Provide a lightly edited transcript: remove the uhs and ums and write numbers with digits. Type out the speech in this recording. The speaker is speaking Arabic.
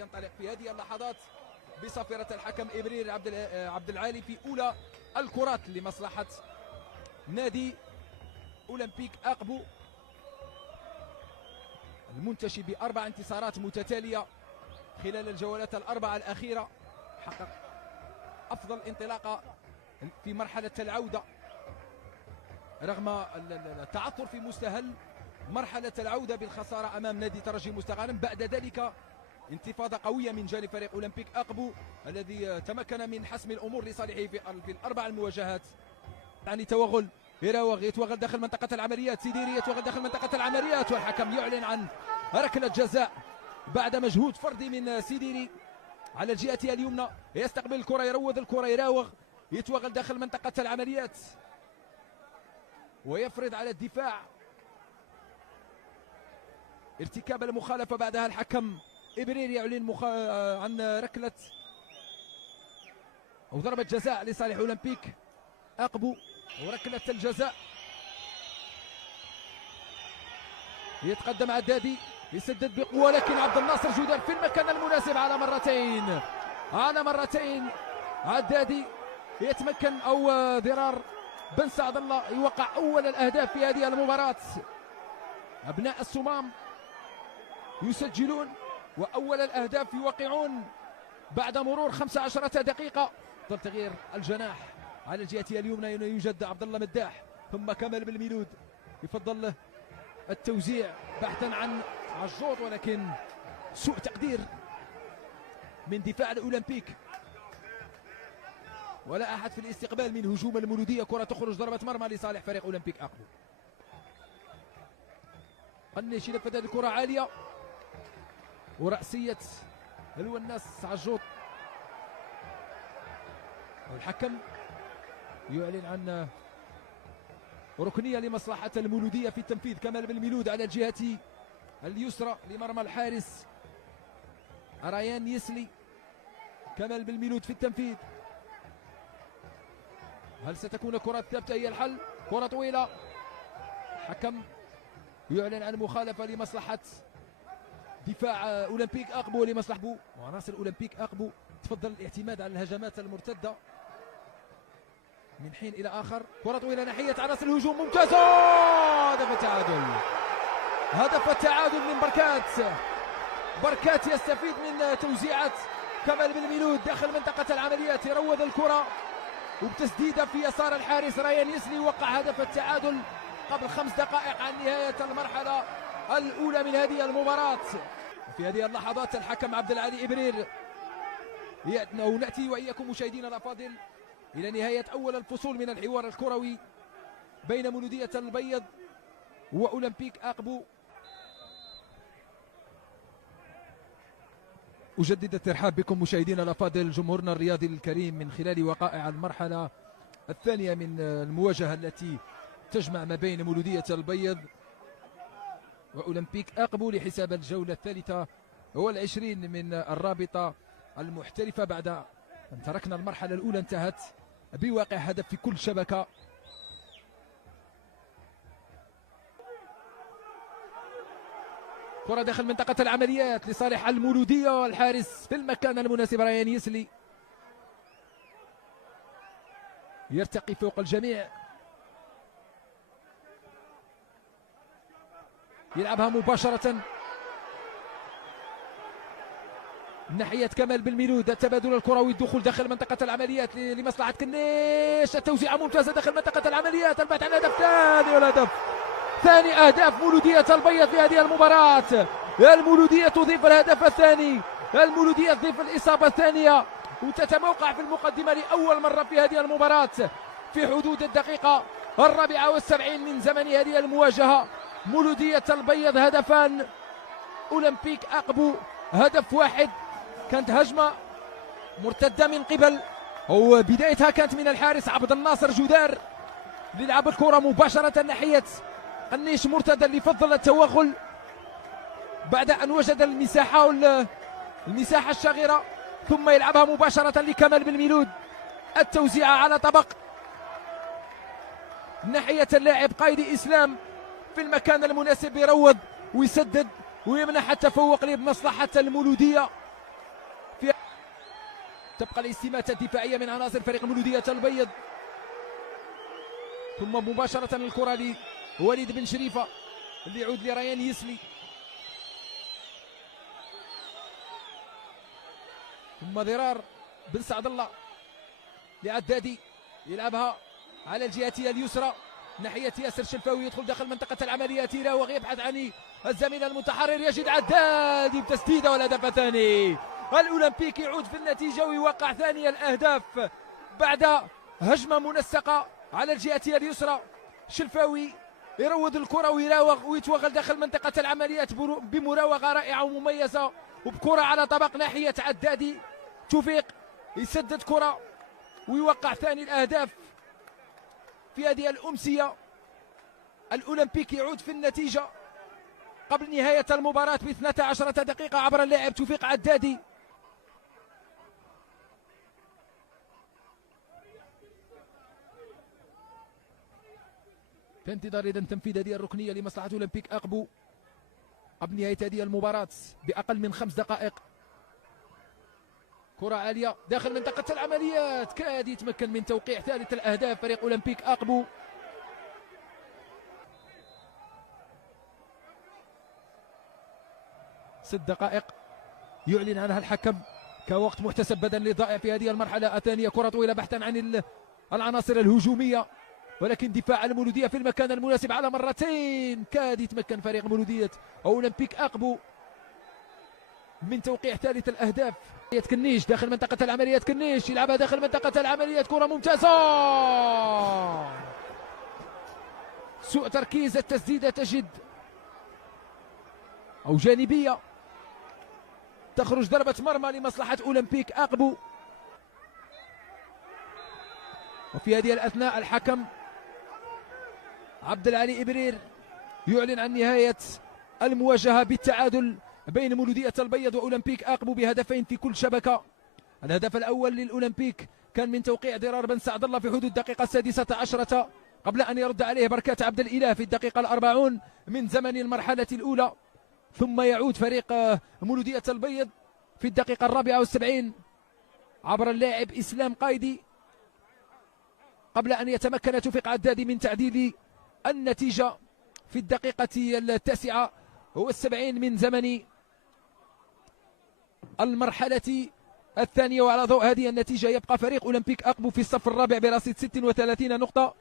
ينطلق في هذه اللحظات بصافرة الحكم إبرير عبد العالي في أولى الكرات لمصلحة نادي أولمبيك أقبو المنتشي بأربع انتصارات متتالية خلال الجولات الأربعة الأخيرة. حقق أفضل انطلاقة في مرحلة العودة رغم التعثر في مستهل مرحلة العودة بالخسارة أمام نادي ترجي مستقارن. بعد ذلك انتفاضة قوية من جانب فريق أولمبيك أقبو الذي تمكن من حسم الأمور لصالحه في الأربع المواجهات. يعني توغل يراوغ يتوغل داخل منطقة العمليات، سيديري يتوغل داخل منطقة العمليات والحكم يعلن عن ركلة جزاء بعد مجهود فردي من سيديري على الجهة اليمنى. يستقبل الكرة، يروض الكرة، يراوغ يتوغل داخل منطقة العمليات ويفرض على الدفاع ارتكاب المخالفة. بعدها الحكم إبرير يعلن عن ركلة أو ضربة جزاء لصالح أولمبيك أقبو. وركلة الجزاء يتقدم عدادي يسدد بقوة، لكن عبد الناصر جودر في المكان المناسب على مرتين. عدادي يتمكن أو ضرار بن سعد الله يوقع أول الأهداف في هذه المباراة. أبناء الصمام يسجلون وأول الأهداف يوقعون بعد مرور 15 دقيقة. تغيير الجناح على الجهة اليمنى يوجد عبد الله مداح ثم كمال بالميلود، يفضل التوزيع بحثا عن عجوط ولكن سوء تقدير من دفاع الأولمبيك ولا أحد في الاستقبال من هجوم المولودية. كرة تخرج ضربة مرمى لصالح فريق أولمبيك أقبو. قنيش ينفذ هذه الكرة عالية ورأسية الوناس عجوط والحكم يعلن عن ركنية لمصلحة المولودية في التنفيذ. كمال بالميلود على الجهة اليسرى لمرمى الحارس ريان يسلي. كمال بالميلود في التنفيذ. هل ستكون كرة ثابتة هي الحل؟ كرة طويلة، حكم يعلن عن مخالفة لمصلحة دفاع أولمبيك أقبو لمصلحة وعناصر أولمبيك أقبو تفضل الاعتماد على الهجمات المرتدة من حين إلى آخر. كرة طويلة ناحية عناصر الهجوم ممتازة، هدف التعادل من بركات يستفيد من توزيعات كمال بالميلود داخل منطقة العمليات، يروض الكرة وبتسديدة في يسار الحارس ريان يسلي يوقع هدف التعادل قبل 5 دقائق عن نهاية المرحلة الأولى من هذه المباراة. في هذه اللحظات الحكم عبد العالي إبرير نأتي وإياكم مشاهدينا الأفاضل إلى نهاية أول الفصول من الحوار الكروي بين مولودية البيض وأولمبيك أقبو. أجدد الترحاب بكم مشاهدينا الأفاضل، جمهورنا الرياضي الكريم، من خلال وقائع المرحلة الثانية من المواجهة التي تجمع ما بين مولودية البيض وأولمبيك أقبو لحساب الجولة الثالثة والعشرين من الرابطة المحترفة بعد أن تركنا المرحلة الأولى انتهت بواقع هدف في كل شبكة. كرة داخل منطقة العمليات لصالح المولودية والحارس في المكان المناسب ريان يسلي يرتقي فوق الجميع، يلعبها مباشرة ناحية كمال بالميلود. التبادل الكروي، الدخول داخل منطقة العمليات لمصلحة كنيش، التوزيعة ممتازة داخل منطقة العمليات، البحث عن هدف ثاني أهداف مولودية البيض في هذه المباراة. المولودية تضيف الهدف الثاني، المولودية تضيف الإصابة الثانية وتتموقع في المقدمة لأول مرة في هذه المباراة في حدود الدقيقة 74 من زمن هذه المواجهة. مولودية البيض هدفان، أولمبيك أقبو هدف واحد. كانت هجمة مرتدة من قبل أو بدايتها كانت من الحارس عبد الناصر جودار للعب الكرة مباشرة ناحية قنيش مرتدى اللي فضل التوغل بعد أن وجد المساحة الشاغرة، ثم يلعبها مباشرة لكمال بالميلود. التوزيعة على طبق ناحية اللاعب قايدي إسلام في المكان المناسب، يروض ويسدد ويمنح التفوق لمصلحة المولودية. تبقى الاستماتة الدفاعية من عناصر فريق مولودية البيض. ثم مباشرة الكرة لوليد بن شريفة اللي يعود لريان يسلي، ثم ضرار بن سعد الله لعدادي يلعبها على الجهة اليسرى ناحية ياسر شلفاوي، يدخل داخل منطقة العمليات يراوغ يبحث عن الزميل المتحرر، يجد عدادي بتسديدة والهدف الثاني. الأولمبيك يعود في النتيجة ويوقع ثاني الأهداف بعد هجمة منسقة على الجهة اليسرى. شلفاوي يروض الكرة ويراوغ ويتوغل داخل منطقة العمليات بمراوغة رائعة ومميزة، وبكرة على طبق ناحية عدادي. توفيق يسدد كرة ويوقع ثاني الأهداف في هذه الأمسية. الأولمبيك يعود في النتيجة قبل نهاية المباراة ب 12 دقيقة عبر اللاعب توفيق عدادي. في انتظار إذا تنفيذ هذه الركنية لمصلحة أولمبيك أقبو قبل نهاية هذه المباراة بأقل من 5 دقائق. كرة عالية داخل منطقة العمليات، كاد يتمكن من توقيع ثالث الأهداف فريق أولمبيك أقبو. ست دقائق يعلن عنها الحكم كوقت محتسب بدني ضائع في هذه المرحلة الثانية. كرة طويلة بحثا عن العناصر الهجومية، ولكن دفاع المولودية في المكان المناسب على مرتين. كاد يتمكن فريق مولودية أولمبيك أقبو من توقيع ثالث الأهداف. كنيش داخل منطقة العمليات، كنيش يلعبها داخل منطقة العمليات، كرة ممتازة، سوء تركيز، التسديدة تجد أو جانبية، تخرج ضربة مرمى لمصلحة أولمبيك أقبو. وفي هذه الأثناء الحكم عبد العالي إبرير يعلن عن نهاية المواجهة بالتعادل بين مولودية البيض وأولمبيك أقبو بهدفين في كل شبكة. الهدف الأول للأولمبيك كان من توقيع ضرار بن سعد الله في حدود الدقيقة 16 قبل أن يرد عليه بركات عبد الإله في الدقيقة 40 من زمن المرحلة الأولى. ثم يعود فريق مولودية البيض في الدقيقة 74 عبر اللاعب إسلام قايدي قبل أن يتمكن توفيق عدادي من تعديل النتيجة في الدقيقة 79 من زمن المرحلة الثانية. وعلى ضوء هذه النتيجة يبقى فريق أولمبيك أقبو في الصف الرابع برصيد 36 نقطة.